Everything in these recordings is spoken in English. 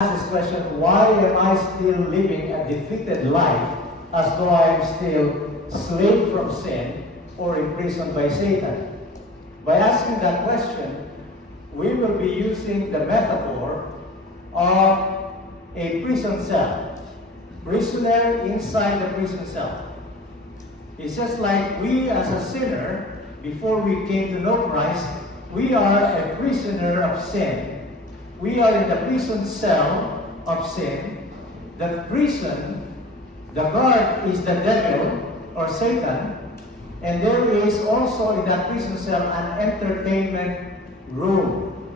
This question, why am I still living a defeated life as though I am still slave from sin or imprisoned by Satan? By asking that question, we will be using the metaphor of a prison cell. Prisoner inside the prison cell. It's just like we as a sinner, before we came to know Christ, we are a prisoner of sin. We are in the prison cell of sin. The prison, the guard is the devil or Satan. And there is also in that prison cell an entertainment room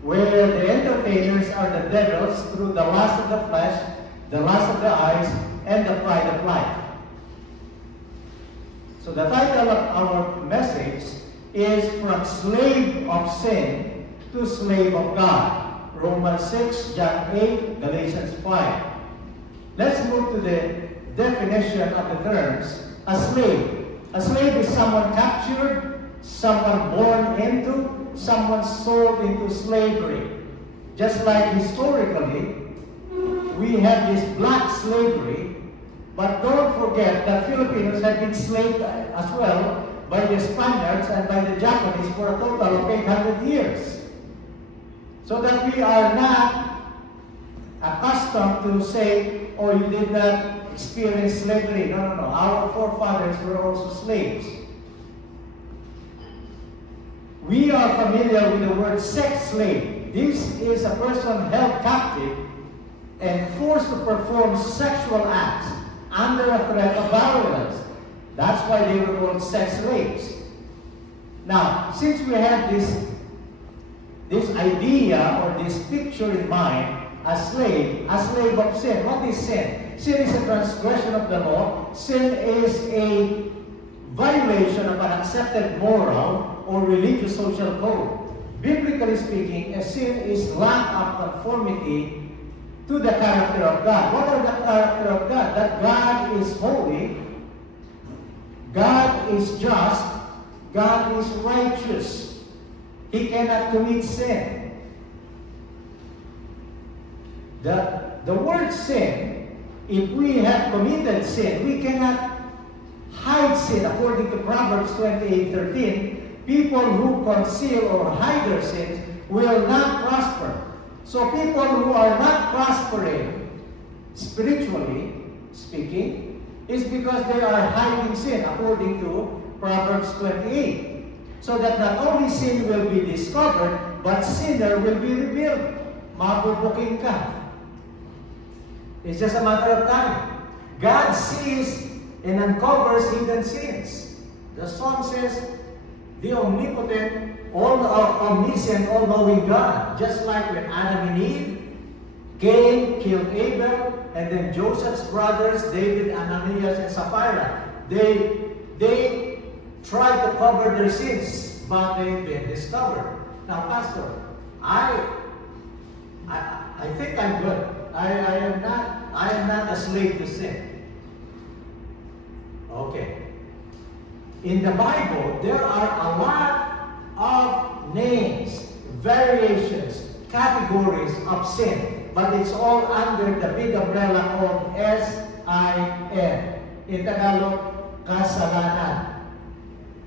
where the entertainers are the devils through the lust of the flesh, the lust of the eyes, and the pride of life. So the title of our message is From Slave of Sin to Slave of God. Romans 6, John 8, Galatians 5. Let's move to the definition of the terms. A slave. A slave is someone captured, someone born into, someone sold into slavery. Just like historically, we have this black slavery, but don't forget that Filipinos have been enslaved as well by the Spaniards and by the Japanese for a total of 800 years. So that we are not accustomed to say, oh, you did not experience slavery. No, no, no. Our forefathers were also slaves. We are familiar with the word sex slave. This is a person held captive and forced to perform sexual acts under a threat of violence. That's why they were called sex slaves. Now, since we have this idea or this picture in mind, a slave of sin. What is sin? Sin is a transgression of the law. Sin is a violation of an accepted moral or religious social code. Biblically speaking, a sin is lack of conformity to the character of God. What are the character of God? That God is holy, God is just, God is righteous. He cannot commit sin. The word sin, if we have committed sin, we cannot hide sin. According to Proverbs 28:13, people who conceal or hide their sins will not prosper. So people who are not prospering, spiritually speaking, is because they are hiding sin, according to Proverbs 28. So that not only sin will be discovered, but sinner will be revealed. Mabubuking ka. It's just a matter of time. God sees and uncovers hidden sins. The song says, the omnipotent, omniscient, all-knowing God. Just like when Adam and Eve, Cain killed Abel, and then Joseph's brothers, David, Ananias, and Sapphira, they tried to cover their sins, but they've been discovered. Now, Pastor, I think I'm good. I am not a slave to sin. Okay. In the Bible, there are a lot of names, variations, categories of sin, but it's all under the big umbrella called S-I-N. In Tagalog, kasalanan.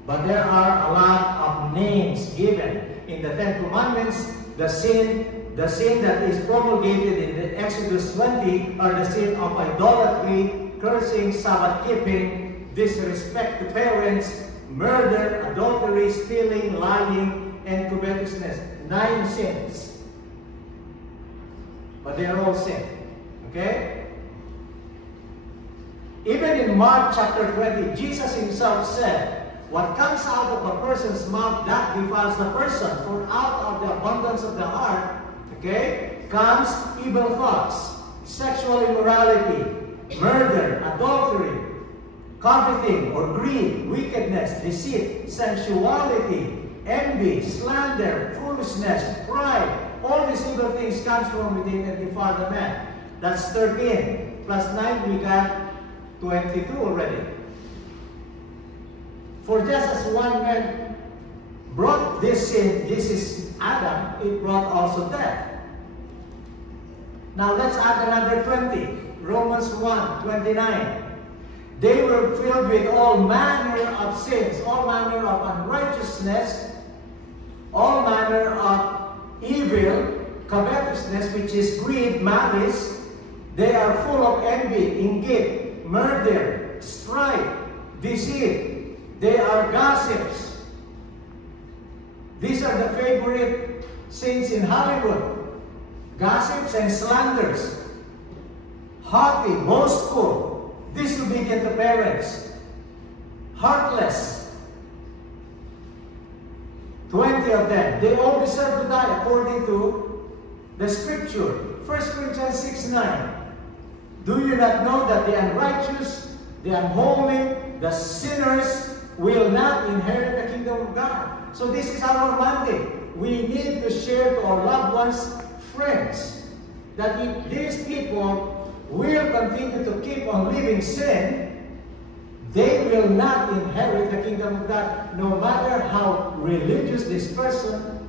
But there are a lot of names given. In the Ten Commandments, the sin that is promulgated in the Exodus 20 are the sin of idolatry, cursing, Sabbath keeping, disrespect to parents, murder, adultery, stealing, lying, and covetousness. 9 sins. But they are all sin. Okay? Even in Mark chapter 20, Jesus himself said, what comes out of a person's mouth, that defiles the person. For out of the abundance of the heart, okay, comes evil thoughts, sexual immorality, murder, adultery, coveting or greed, wickedness, deceit, sensuality, envy, slander, foolishness, pride. All these evil things comes from within and defile the man. That's 13. Plus 9, we got 22 already. For just as one man brought this sin, this is Adam, it brought also death. Now let's add another 20. Romans 1:29. They were filled with all manner of sins, all manner of unrighteousness, all manner of evil, covetousness, which is greed, malice. They are full of envy, indeed, murder, strife, deceit. They are gossips. These are the favorite sins in Hollywood. Gossips and slanders. Haughty, boastful, disobedient to parents, heartless. 20 of them. They all deserve to die according to the scripture. 1 Corinthians 6:9. Do you not know that the unrighteous, the unholy, the sinners will not inherit the kingdom of God? So this is our mandate. We need to share to our loved ones, friends, that if these people will continue to keep on living sin, they will not inherit the kingdom of God. No matter how religious this person,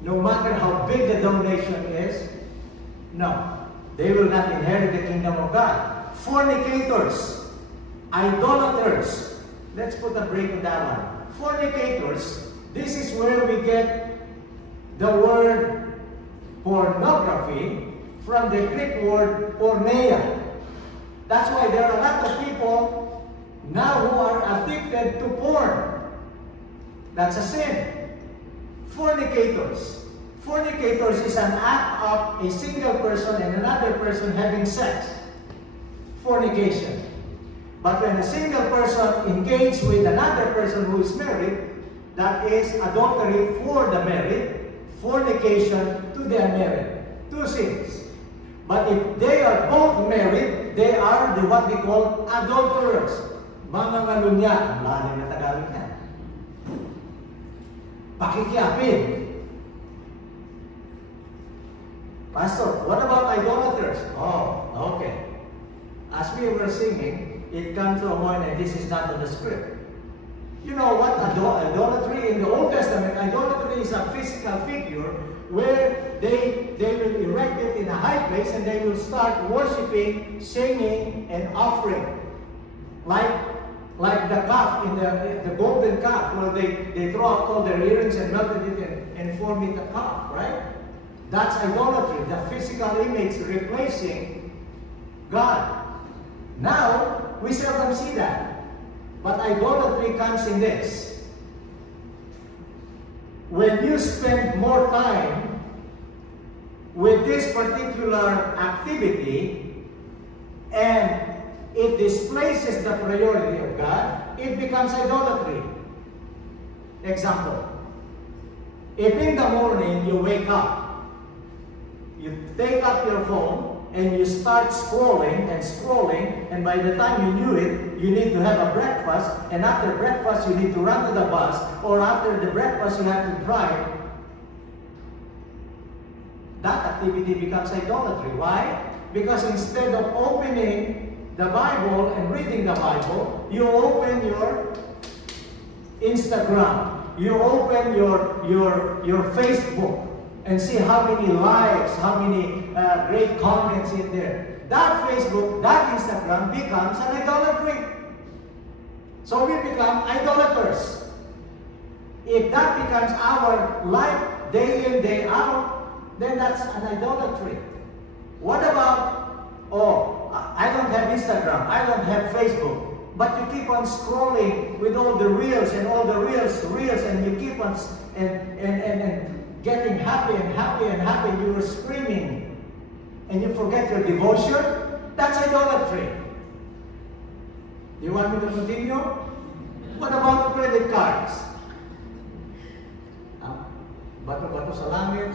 no matter how big the donation is, no, they will not inherit the kingdom of God. Fornicators, idolaters. Let's put a break on that one. Fornicators, this is where we get the word pornography from the Greek word porneia. That's why there are a lot of people now who are addicted to porn. That's a sin. Fornicators. Fornicators is an act of a single person and another person having sex. Fornication. But when a single person engages with another person who is married, that is adultery for the married, fornication to the unmarried. Two sins. But if they are both married, they are what we call adulterers. Mga ngalunya, ang lalim na Tagalog na. Pakikiapin. Pastor, what about idolaters? Oh, okay. As we were singing, it comes to a point, and this is not on the script. You know what idolatry in the Old Testament, idolatry is a physical figure where they will erect it in a high place and they will start worshiping, singing, and offering. Like the calf, in the golden calf, where they throw out all their earrings and melted it and form it a calf, right? That's idolatry, the physical image replacing God. Now, we seldom see that. But idolatry comes in this. When you spend more time with this particular activity and it displaces the priority of God, it becomes idolatry. Example. If in the morning you wake up, you take up your phone, and you start scrolling and scrolling, and by the time you knew it, you need to have a breakfast, and after breakfast you need to run to the bus, or after the breakfast you have to drive, that activity becomes idolatry. Why? Because instead of opening the Bible and reading the Bible, you open your Instagram, you open your Facebook, and see how many likes, how many great comments in there. That Facebook, that Instagram becomes an idolatry. So we become idolaters. If that becomes our life day in, day out, then that's an idolatry. What about, oh, I don't have Instagram, I don't have Facebook, but you keep on scrolling with all the reels and all the reels, and you keep on and getting happy and happy and happy, you were screaming, and you forget your devotion? That's idolatry. Do you want me to continue? What about credit cards? Bato-bato sa langit,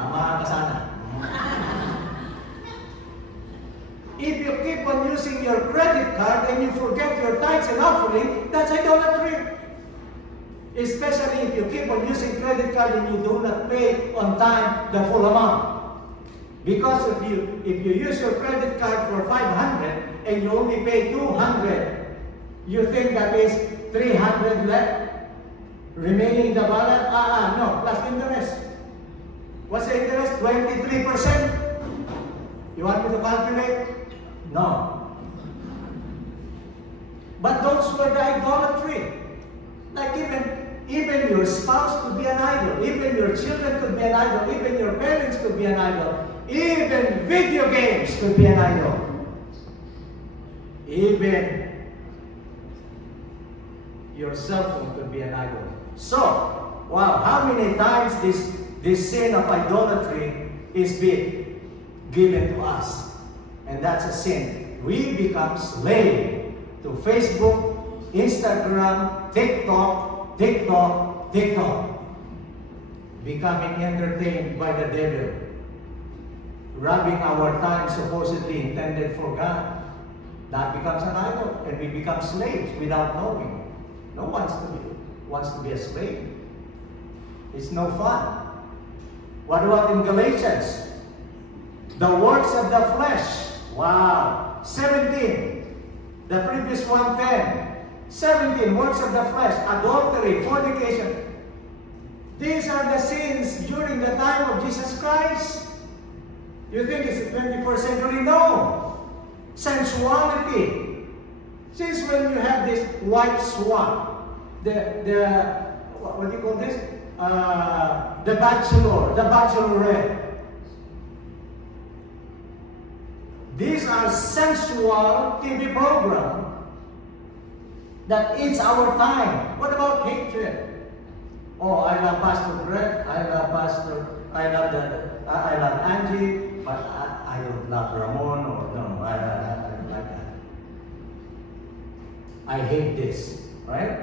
tamaan ka sana. If you keep on using your credit card and you forget your tithes and offering, that's idolatry. Especially if you keep on using credit card and you do not pay on time the full amount. Because if you use your credit card for 500 and you only pay 200, you think that is 300 left remaining the balance? No, plus interest. What's the interest? 23%? You want me to calculate? No. But those were the idolatry. Like even your spouse could be an idol. Even your children could be an idol. Even your parents could be an idol. Even video games could be an idol. Even your cell phone could be an idol. So, wow, how many times this sin of idolatry is being given to us? And that's a sin. We become slave to Facebook, Instagram, TikTok, becoming entertained by the devil, robbing our time supposedly intended for God. That becomes an idol, and we become slaves without knowing. No one wants to be a slave. It's no fun. What about in Galatians? The works of the flesh. Wow. 17. The previous one, 10. 17, works of the flesh, adultery, fornication. These are the sins during the time of Jesus Christ. You think it's the 21st century? No. Sensuality. Since when you have this white swan, what do you call this? The Bachelor, the Bachelorette. These are sensual TV programs that eats our time. What about hatred? Oh, I love Pastor Greg, I love Angie, but I don't love Ramon, or no, I don't like that. I hate this, right?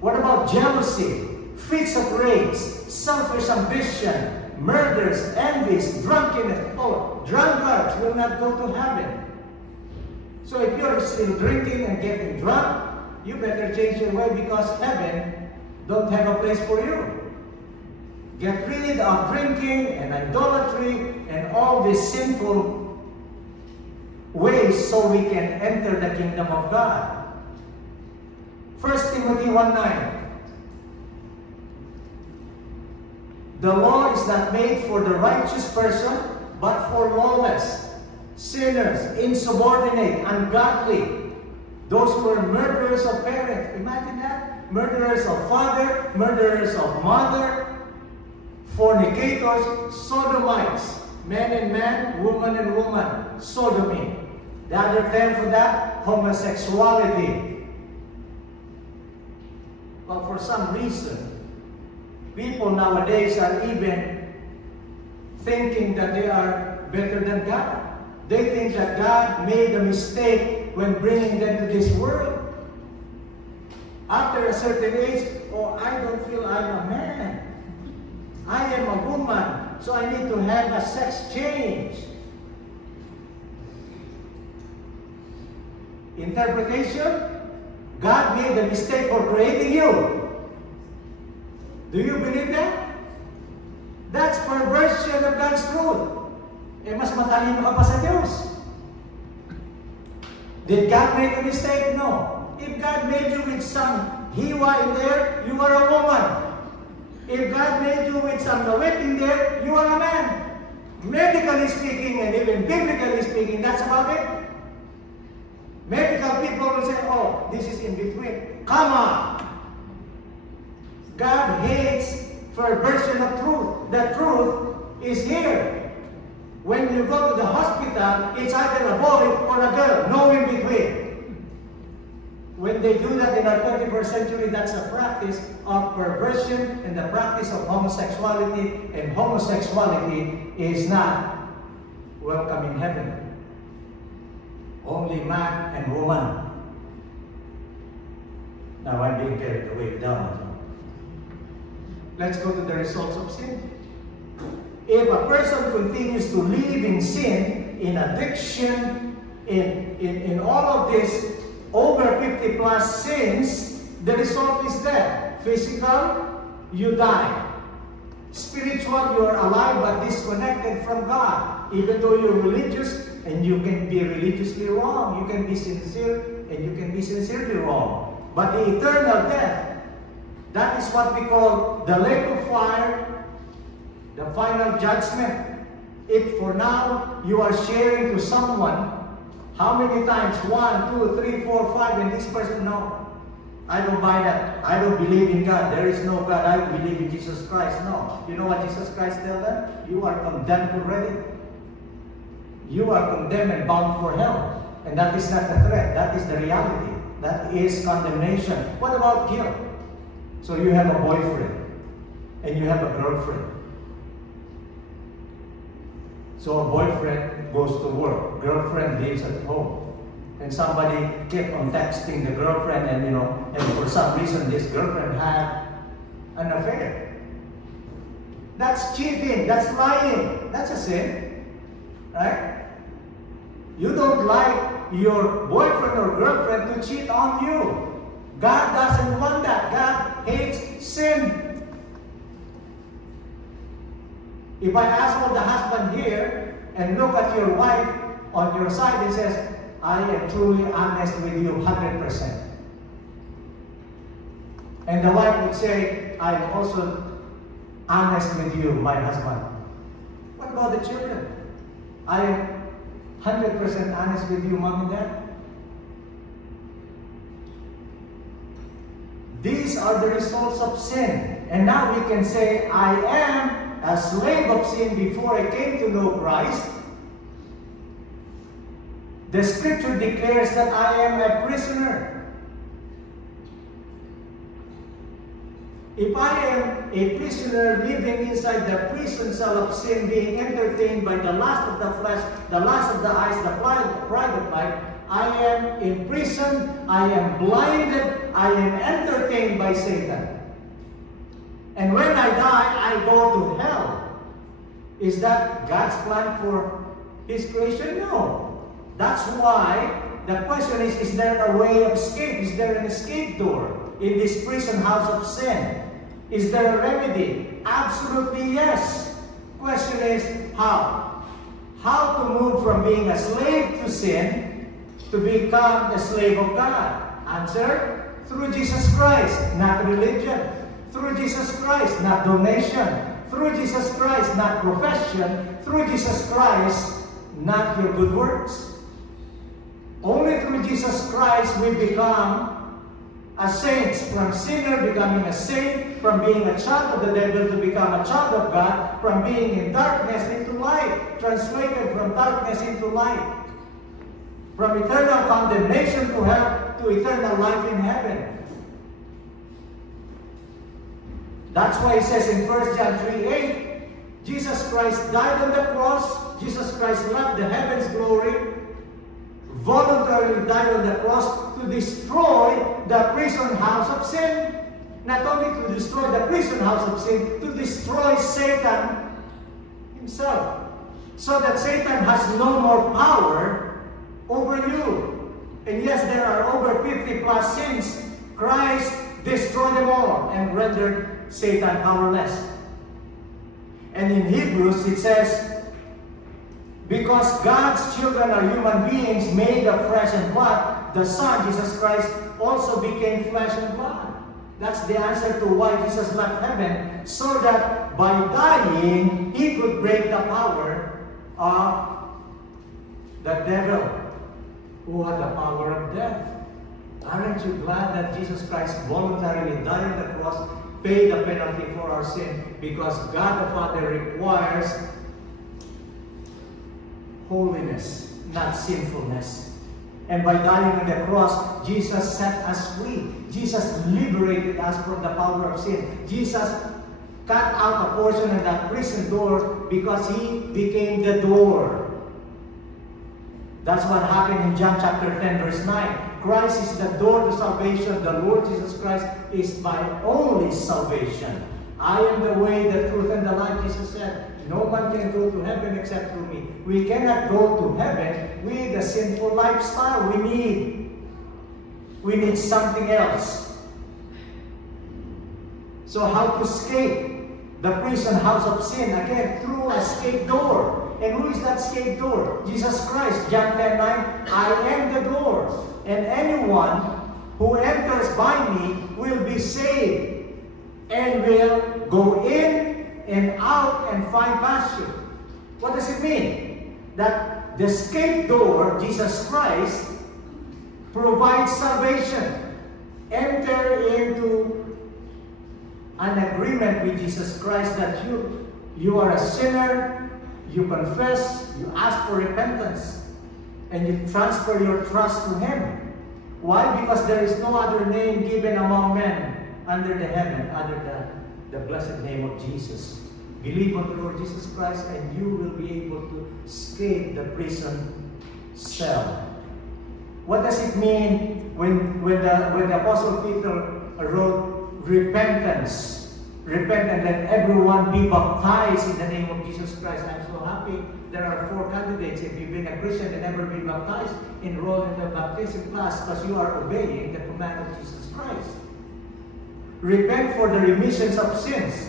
What about jealousy, fits of rage, selfish ambition, murders, envies, drunkenness? Oh, drunkards will not go to heaven. So if you're still drinking and getting drunk, you better change your way, because heaven don't have a place for you. Get rid of drinking and idolatry and all these sinful ways so we can enter the kingdom of God. 1 Timothy 1:9. The law is not made for the righteous person, but for lawless, sinners, insubordinate, ungodly, those who are murderers of parents. Imagine that. Murderers of father, murderers of mother, fornicators, sodomites, man and man, woman and woman, sodomy. The other term for that, homosexuality. Well, for some reason, people nowadays are even thinking that they are better than God. They think that God made a mistake when bringing them to this world. After a certain age, oh, I don't feel I'm a man. I am a woman, so I need to have a sex change. Interpretation? God made a mistake for creating you. Do you believe that? That's perversion of God's truth. Eh, mas matalino ka pa sa Diyos. Did God make a mistake? No. If God made you with some hiwa in there, you are a woman. If God made you with some lawit in there, you are a man. Medically speaking, and even biblically speaking, that's about it. Medical people will say, oh, this is in between. Come on! God hates perversion of truth. The truth is here. When you go to the hospital, it's either a boy or a girl, no in between. When they do that in our 21st century, that's a practice of perversion and the practice of homosexuality, and homosexuality is not welcome in heaven. Only man and woman. Now I'm being carried away down. Let's go to the results of sin. If a person continues to live in sin, in addiction, in all of this over 50 plus sins, the result is death. Physical, you die. Spiritual, you are alive but disconnected from God. Even though you're religious, and you can be religiously wrong, you can be sincere, and you can be sincerely wrong. But the eternal death, that is what we call the lake of fire, the final judgment. If for now you are sharing to someone, how many times? 1, 2, 3, 4, 5, and this person, no. I don't buy that. I don't believe in God. There is no God. I believe in Jesus Christ. No. You know what Jesus Christ tells them? You are condemned already. You are condemned and bound for hell. And that is not a threat. That is the reality. That is condemnation. What about guilt? So you have a boyfriend and you have a girlfriend. So a boyfriend goes to work. Girlfriend lives at home. And somebody kept on texting the girlfriend, and and for some reason this girlfriend had an affair. That's cheating, that's lying, that's a sin, right? You don't like your boyfriend or girlfriend to cheat on you. God doesn't want that. God hates sin. If I ask all the husband here and look at your wife on your side, it says, I am truly honest with you 100%. And the wife would say, I am also honest with you, my husband. What about the children? I am 100% honest with you, mom and dad. These are the results of sin. And now we can say, I am a slave of sin before I came to know Christ. The scripture declares that I am a prisoner. If I am a prisoner living inside the prison cell of sin, being entertained by the lust of the flesh, the lust of the eyes, the pride of life, I am in prison, I am blinded, I am entertained by Satan. And when I die, I go to hell. Is that God's plan for His creation? No. That's why the question is there a way of escape? Is there an escape door in this prison house of sin? Is there a remedy? Absolutely yes. Question is how? How to move from being a slave to sin to become a slave of God? Answer, through Jesus Christ, not religion. Through Jesus Christ, not donation. Through Jesus Christ, not profession. Through Jesus Christ, not your good works. Only through Jesus Christ we become a saint. From sinner becoming a saint, from being a child of the devil to become a child of God, from being in darkness into light, translated from darkness into light, from eternal condemnation to hell to eternal life in heaven. That's why it says in 1 John 3:8, Jesus Christ died on the cross, Jesus Christ left the heaven's glory, voluntarily died on the cross to destroy the prison house of sin. Not only to destroy the prison house of sin, to destroy Satan himself. So that Satan has no more power over you. And yes, there are over 50 plus sins. Christ destroyed them all and rendered Satan powerless. And in Hebrews it says, because God's children are human beings made of flesh and blood, the Son, Jesus Christ, also became flesh and blood. That's the answer to why Jesus left heaven, so that by dying, He could break the power of the devil, who had the power of death. Aren't you glad that Jesus Christ voluntarily died on the cross, paid the penalty for our sin, because God the Father requires holiness, not sinfulness. And by dying on the cross, Jesus set us free. Jesus liberated us from the power of sin. Jesus cut out a portion of that prison door because He became the door. That's what happened in John chapter 10, verse 9. Christ is the door to salvation. The Lord Jesus Christ is my only salvation. I am the way, the truth, and the life, Jesus said. No man can go to heaven except through me. We cannot go to heaven with a sinful lifestyle. We need something else. So how to escape the prison house of sin? Again, through a escape door. And who is that escape door? Jesus Christ. John 10:9, I am the door. And anyone who enters by me will be saved and will go in and out and find pasture. What does it mean? That the escape door, Jesus Christ, provides salvation. Enter into an agreement with Jesus Christ that you are a sinner, you confess, you ask for repentance, and you transfer your trust to Him. Why? Because there is no other name given among men under the heaven other than the blessed name of Jesus. Believe on the Lord Jesus Christ and you will be able to escape the prison cell. What does it mean when the Apostle Peter wrote repentance? Repent and let everyone be baptized in the name of Jesus Christ. I'm so happy there are 4 candidates. If you've been a Christian and never been baptized, enroll in the baptism class because you are obeying the command of Jesus Christ. Repent for the remissions of sins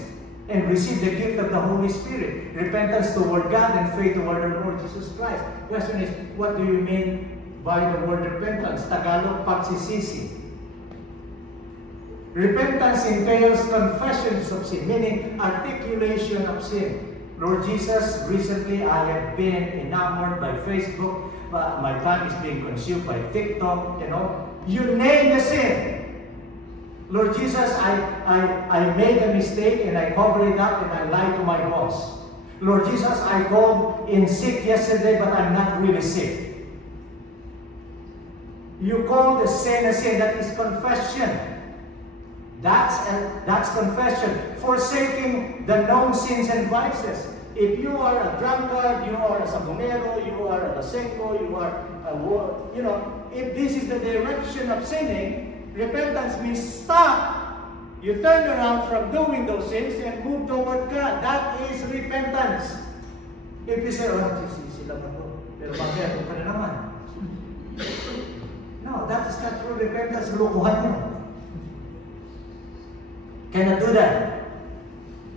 and receive the gift of the Holy Spirit. Repentance toward God and faith toward the Lord Jesus Christ. Question is, what do you mean by the word repentance? Tagalog, pagsisisi. Repentance entails confessions of sin, meaning articulation of sin. Lord Jesus, recently I have been enamored by Facebook. My time is being consumed by TikTok, You name the sin. Lord Jesus, I made a mistake and I covered it up and I lied to my boss. Lord Jesus, I called in sick yesterday, but I'm not really sick. You call the sin a sin. That is confession. That's confession. Forsaking the known sins and vices. If you are a drunkard, you are a sabonero, you are a basengo, you are a if this is the direction of sinning, repentance means stop. You turn around from doing those sins and move toward God. That is repentance. If you say, sila ba ito? Pero bakit ka na naman? No, that is not true repentance. Lukuhan mo. Cannot do that.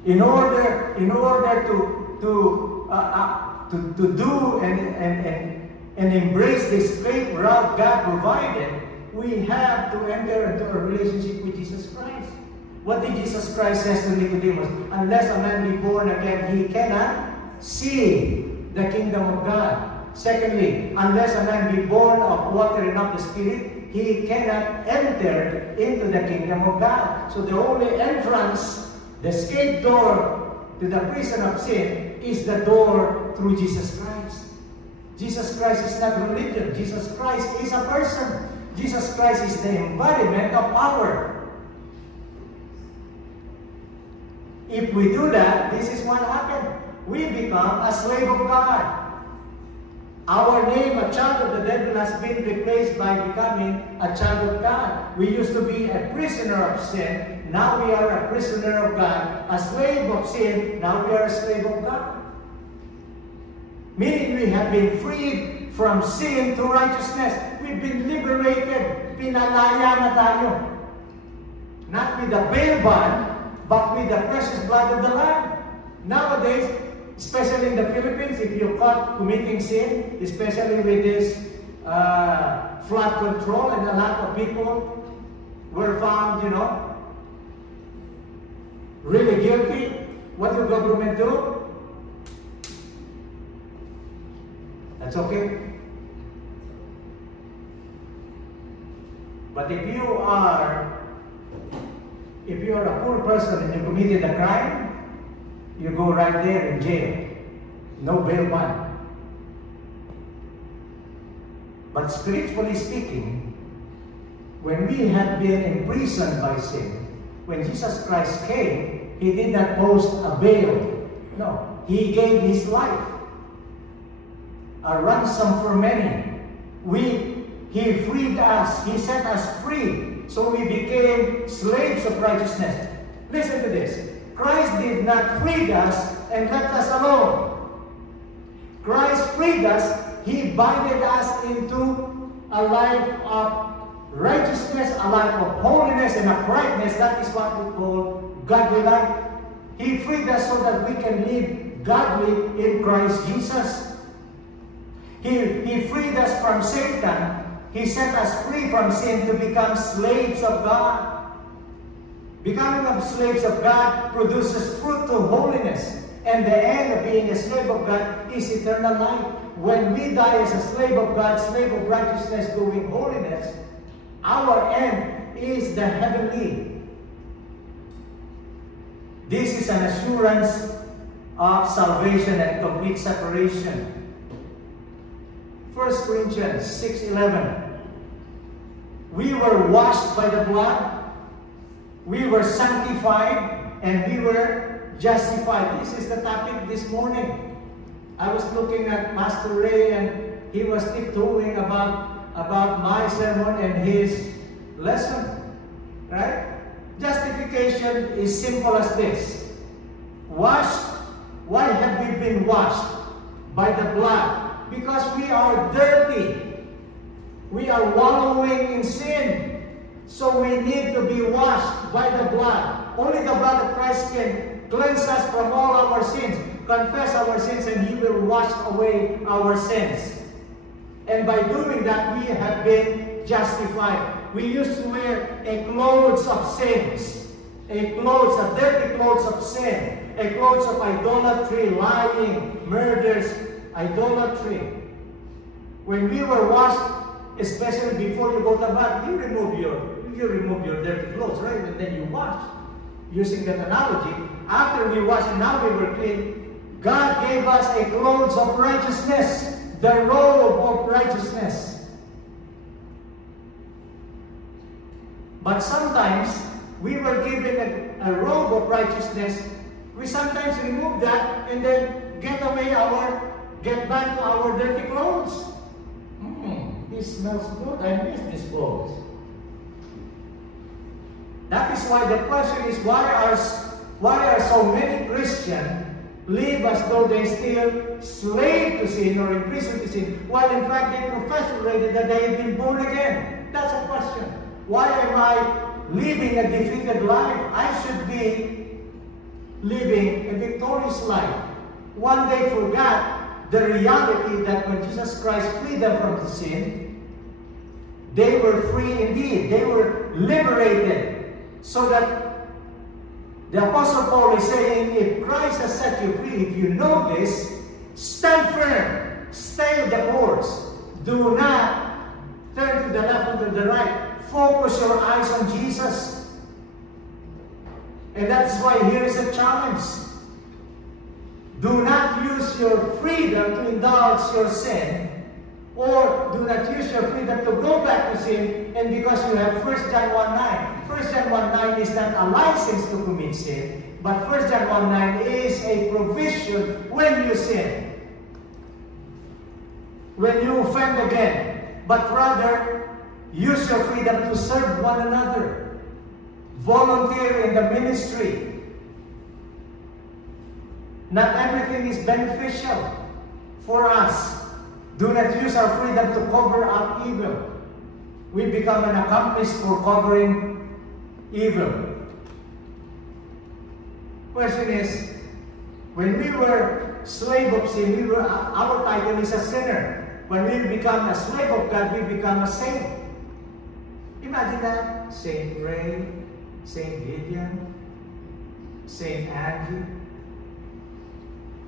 In order to do and embrace this great route God provided, we have to enter into a relationship with Jesus Christ. What did Jesus Christ say to Nicodemus? Unless a man be born again, he cannot see the kingdom of God. Secondly, unless a man be born of water and of the Spirit, he cannot enter into the kingdom of God. So the only entrance, the escape door to the prison of sin is the door through Jesus Christ. Jesus Christ is not religion. Jesus Christ is a person. Jesus Christ is the embodiment of power. If we do that, this is what happened. We become a slave of God. Our name, a child of the devil, has been replaced by becoming a child of God. We used to be a prisoner of sin. Now we are a prisoner of God. A slave of sin. Now we are a slave of God. Meaning we have been freed from sin to righteousness. We've been liberated. Pinalaya na tayo. Not with the bail bond, but with the precious blood of the Lamb. Nowadays, especially in the Philippines, if you're caught committing sin, especially with this flood control, and a lot of people were found, really guilty, what will government do? That's okay. But if you are a poor person and you committed a crime, you go right there in jail. No bail bond. But spiritually speaking, when we have been imprisoned by sin, when Jesus Christ came, He did not post a bail. No, He gave His life. A ransom for many. He freed us. He set us free. So we became slaves of righteousness. Listen to this. Christ did not free us and left us alone. Christ freed us. He binded us into a life of righteousness, a life of holiness and uprightness. That is what we call godly life. He freed us so that we can live godly in Christ Jesus. He freed us from Satan. He set us free from sin to become slaves of God. Becoming of slaves of God produces fruit to holiness. And the end of being a slave of God is eternal life. When we die as a slave of God, slave of righteousness, doing holiness, our end is the heavenly. This is an assurance of salvation and complete separation. 1 Corinthians 6:11. We were washed by the blood, we were sanctified, and we were justified. This is the topic this morning. I was looking at Pastor Ray and he was tiptoeing about my sermon and his lesson. Right? Justification is simple as this. Washed. Why have we been washed? By the blood. Because we are dirty. We are wallowing in sin. So we need to be washed by the blood. Only the blood of Christ can cleanse us from all our sins. Confess our sins and He will wash away our sins. And by doing that, we have been justified. We used to wear a clothes of sins. A dirty clothes of sin. A clothes of idolatry, lying, murders, idolatry. When we were washed, especially before you go to bath, you remove your dirty clothes, right? And then you wash. Using that analogy, after we wash and now we were clean, God gave us a clothes of righteousness, the robe of righteousness. But sometimes we were given a robe of righteousness. We sometimes remove that and then get back to our dirty clothes. This smells good. I miss these clothes. That is why the question is, why are so many Christians live as though they still slave to sin or in prison to sin, while in fact they profess already that they have been born again? That's a question. Why am I living a defeated life? I should be living a victorious life. One they forgot the reality that when Jesus Christ freed them from the sin, they were free indeed. They were liberated. So that the Apostle Paul is saying, if Christ has set you free, if you know this, stand firm, stay the course. Do not turn to the left or to the right. Focus your eyes on Jesus. And that's why here is a challenge. Do not use your freedom to indulge your sin, or do not use your freedom to go back to sin, and because you have 1 John 1:9. 1 John 1:9 is not a license to commit sin, but 1 John 1:9 is a provision when you sin. When you offend again, but rather use your freedom to serve one another. Volunteer in the ministry. Not everything is beneficial for us. Do not use our freedom to cover up evil. We become an accomplice for covering evil. Question is, when we were slave of sin, our title is a sinner. When we become a slave of God, we become a saint. Imagine that. Saint Ray, Saint Gideon, Saint Angie.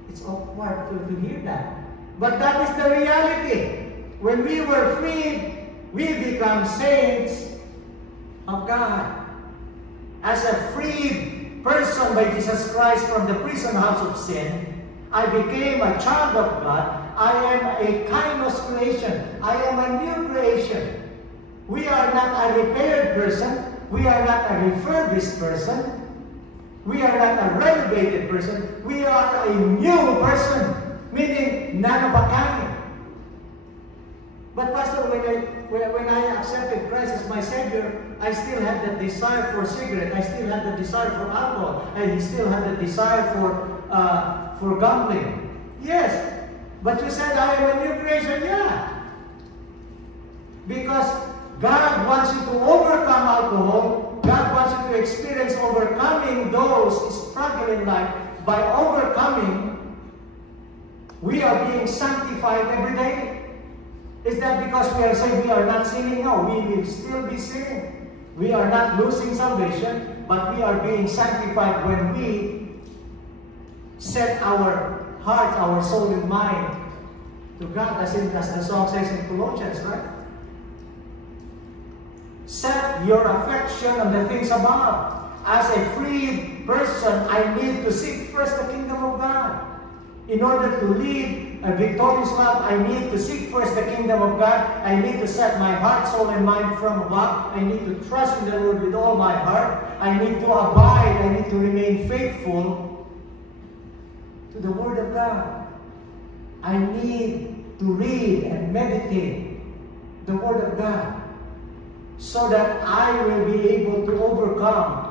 It's awkward to hear that. But that is the reality. When we were freed, we become saints of God. As a freed person by Jesus Christ from the prison house of sin, I became a child of God. I am a kainos creation. I am a new creation. We are not a repaired person. We are not a refurbished person. We are not a renovated person. We are a new person, meaning none of a kind. But Pastor, when I accepted Christ as my Savior, I still had the desire for cigarette. I still had the desire for alcohol. I still had the desire for gambling. Yes, but you said I am a new creation. Yeah, because God wants you to overcome alcohol. God wants you to experience overcoming those struggling in life. By overcoming, we are being sanctified every day. Is that because we are saying we are not sinning? No, we will still be sinning. We are not losing salvation. but we are being sanctified when we set our heart, our soul, and mind to God, as the song says in Colossians, right? Set your affection on the things above. As a freed person, I need to seek first the kingdom of God. In order to lead a victorious life, I need to seek first the kingdom of God. I need to set my heart, soul, and mind from above. I need to trust in the Lord with all my heart. I need to abide. I need to remain faithful to the Word of God. I need to read and meditate the Word of God so that I will be able to overcome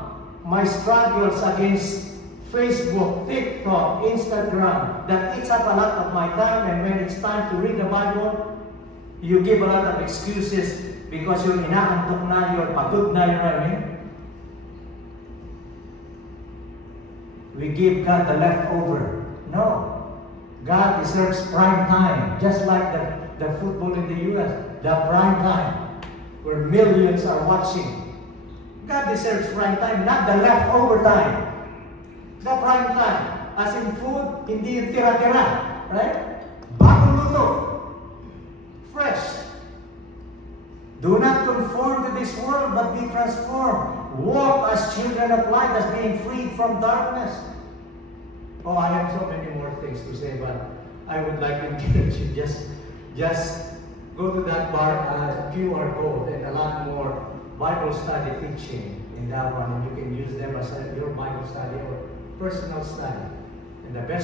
my struggles against Facebook, TikTok, Instagram, that eats up a lot of my time, and when it's time to read the Bible, you give a lot of excuses because you're inaantok na, you're pagod na, you know what I mean? We give God the leftover. No. God deserves prime time, just like the football in the U.S., the prime time, where millions are watching. God deserves prime time, not the leftover time. The prime time, as in food, hindi yung tira-tira, right? Bagong luto, fresh. Do not conform to this world, but be transformed. Walk as children of light, as being freed from darkness. Oh, I have so many more things to say, but I would like to encourage you, just go to that QR code and a lot more Bible study teaching in that one, and you can use them as your Bible study or personal study. And the best